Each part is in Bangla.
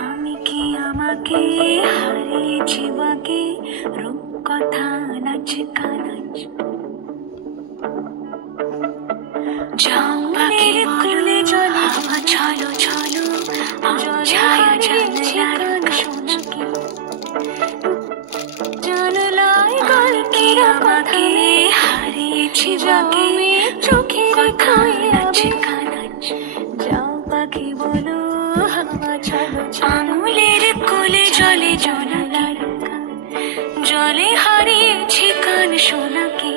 আমি কি আমাকে হারিয়েছি বাকে রূপকথা নাচ কানাচ জঙ্গলের কোলে জলে ছলো ছলো ছায়া জানলার সোনাকে জানলায় গল্পের আমাকে হারিয়েছি বাকে চোখের খায় নাচ কানাচ যাও পাখি বলো হাওয়া ছলো আঙুলের কোলে জলে জলালার জলে হারিয়েছি কান সোনাকে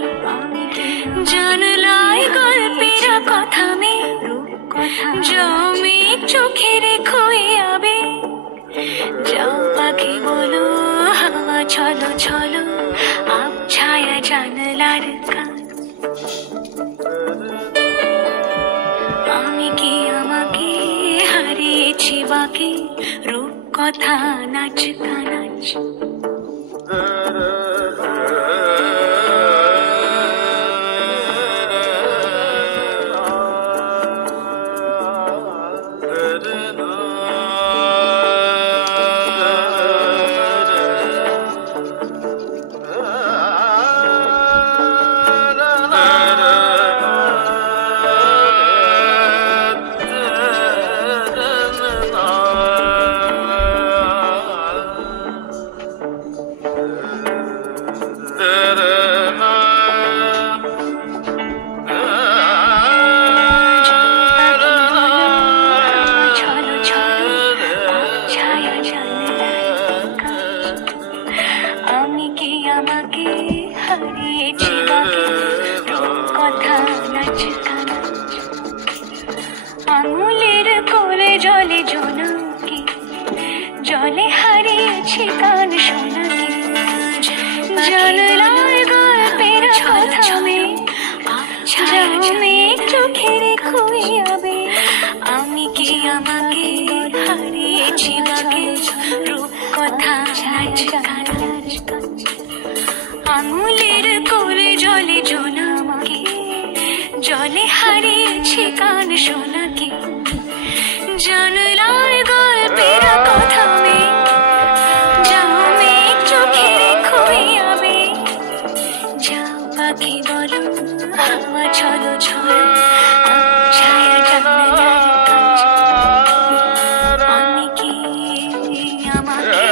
জানলায় গল্পের কথা মে জমে চোখের খয়ে আবে যাও পাখি বলো হাওয়া ছলো ছলো আব ছায়া জানলার কান আমি কি আমাকে হারিয়েছি বাকে রূপকথা নাচ কানাচ আমি কি আমাকে হারিয়েছি বাকে কথা নাচ কানাচ আঙুলের কোলে জলে জোনাকে জলে হারিয়েছি কান সোনাকে জানলায় গল্পের কথা মে জমে চোখের খয়ে আবে আমি কি আমাকে হারিয়েছি বাকে রূপকথা নাচ কানাচ আঙুলের কোলে জলে জোনাকে জলে হারিয়েছি কান সোনাকে জানলায় গল্পের কথা মে জমে চোখের খয়ে আবে যাও পাখি বলো হাওয়া ছলো ছলো ছায়া জানলার কাছ আমি কি আমাকে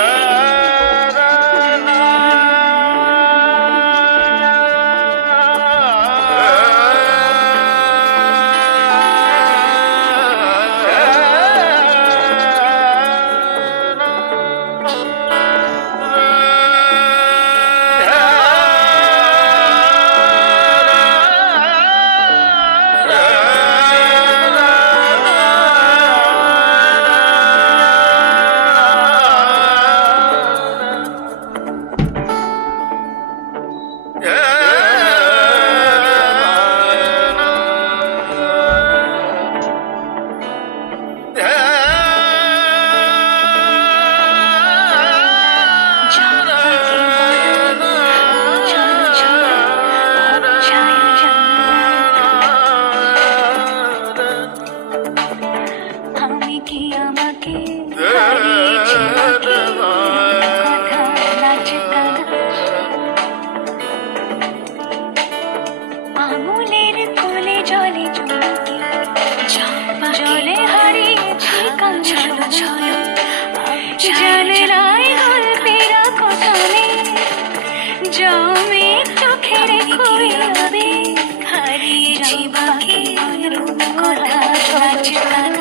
আমি কি আমাকে হারিয়েছি বাকে কথা নাচ কানাচ আঙুলের কোলে জলে জোনাকে জলে হারিয়েছি কান ছলো ছলো জানলায় গল্পের কথা মে জমে চোখের খয়ে আবে হারিয়েছি বাকে রূপকথা নাচ কানাচ